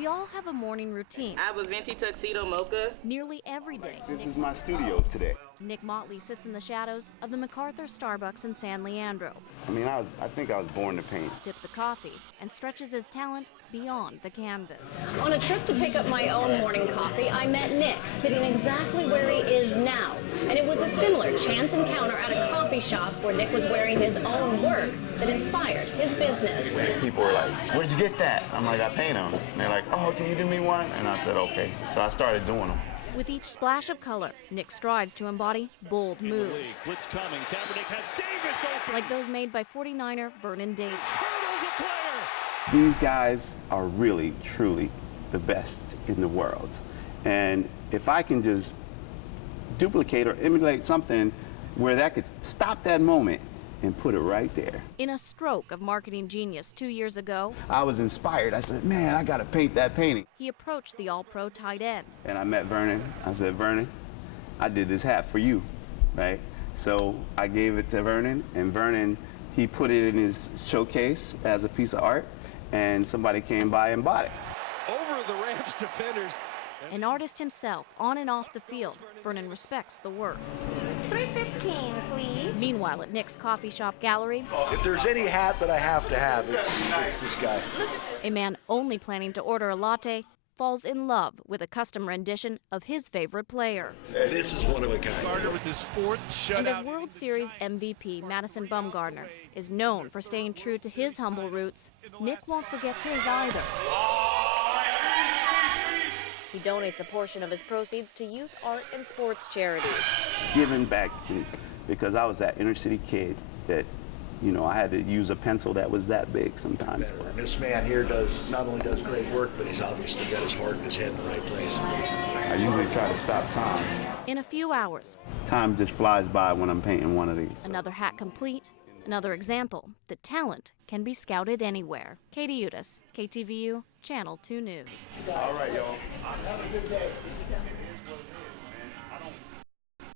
We all have a morning routine. I have a venti tuxedo mocha. Nearly every day. This is my studio today. Nick Motley sits in the shadows of the MacArthur Starbucks in San Leandro. I think I was born to paint. Sips a coffee and stretches his talent beyond the canvas. On a trip to pick up my own morning coffee, I met Nick, sitting exactly where he is now. And it was a similar chance encounter at a coffee shop where Nick was wearing his own work that inspired his business. People were like, "Where'd you get that?" I'm like, "I paint them." And they're like, "Oh, can you do me one?" And I said, "Okay." So I started doing them. With each splash of color, Nick strives to embody bold moves. Blitz coming. Kaepernick has Davis open. Like those made by 49er Vernon Davis. Hurdles a player. These guys are really, truly the best in the world. And if I can just duplicate or emulate something where that could stop that moment and put it right there. In a stroke of marketing genius 2 years ago, I was inspired. I said, "Man, I got to paint that painting." he approached the All-Pro tight end. And I met Vernon. I said, "Vernon, I did this hat for you," right? So I gave it to Vernon, and Vernon, he put it in his showcase as a piece of art, and somebody came by and bought it. Over the Rams defenders. An artist himself, on and off the field, Vernon respects the work. $3.15, please. Meanwhile, at Nick's coffee shop gallery, If there's any hat that I have to have, it's this guy. a man only planning to order a latte falls in love with a custom rendition of his favorite player. This is one of a kind. Carter with his fourth shutout. And as World Series MVP Madison Bumgarner is known for staying true to his humble roots, Nick won't forget his either. He donates a portion of his proceeds to youth, art, and sports charities. Giving back, because I was that inner city kid that, I had to use a pencil that was that big sometimes. This man here not only does great work, but he's obviously got his heart and his head in the right place. I usually try to stop time. In a few hours, Time just flies by when I'm painting one of these. another hat complete, another example that talent can be scouted anywhere. Katie Udis, KTVU, Channel 2 News. All right, y'all. Have a good day.